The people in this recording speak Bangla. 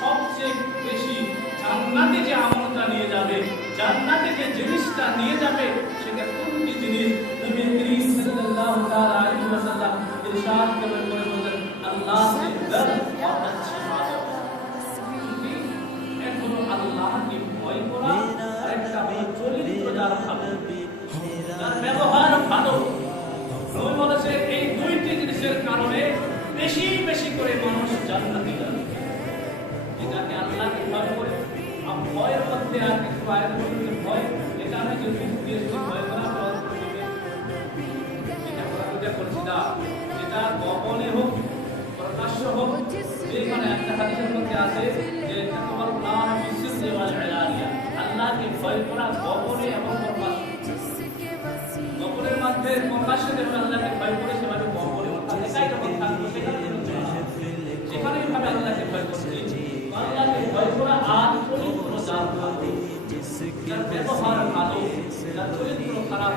সবচেয়ে বেশি জান্নাতে যে আমলটা নিয়ে যাবে, জান্নাতে যে জিনিসটা নিয়ে যাবে, সেটা কোনটি জিনিস? নবী করিম সাল্লাল্লাহু তাআলা আলাইহি ওয়াসাল্লাম ইরশাদ করে বলেন, আল্লাহকে ডর और अच्छी इबादत। এক হলো আল্লাহকে ভয় করা, আর একটা হলো চরিত্র যার ভালো, যার ব্যবহার ভালো। নবী বলেছেন এই দুইটি জিনিসের কারণে বেশি বেশি করে মানুষ জান্নাতে যাবে। এটাকে আল্লাহকে ভয় করে, আর ভয়ের মধ্যে আর কিছু আয়াত বলতে ভয়, এটা আমি যে মুখ দিয়ে ভয় করা এটা করা করছি না, এটা গোপনে হোক প্রকাশ্য হোক। যেখানে একটা হাদিসের মধ্যে আছে যে তোমার নাম বিশেষ দেওয়া আলিয়া, আল্লাহকে ভয় করা গোপনে এবং প্রকাশ্যে। গোপনের মধ্যে প্রকাশ্যে যেভাবে আল্লাহকে ভয় করে, সেভাবে গোপনে একাই যখন থাকবে সেখানে ভাবে আল্লাহকে ভয় করছি। আল্লাহকে ভয় করা আর চরিত্র যার ভালো, যার ব্যবহার ভালো, যার চরিত্র খারাপ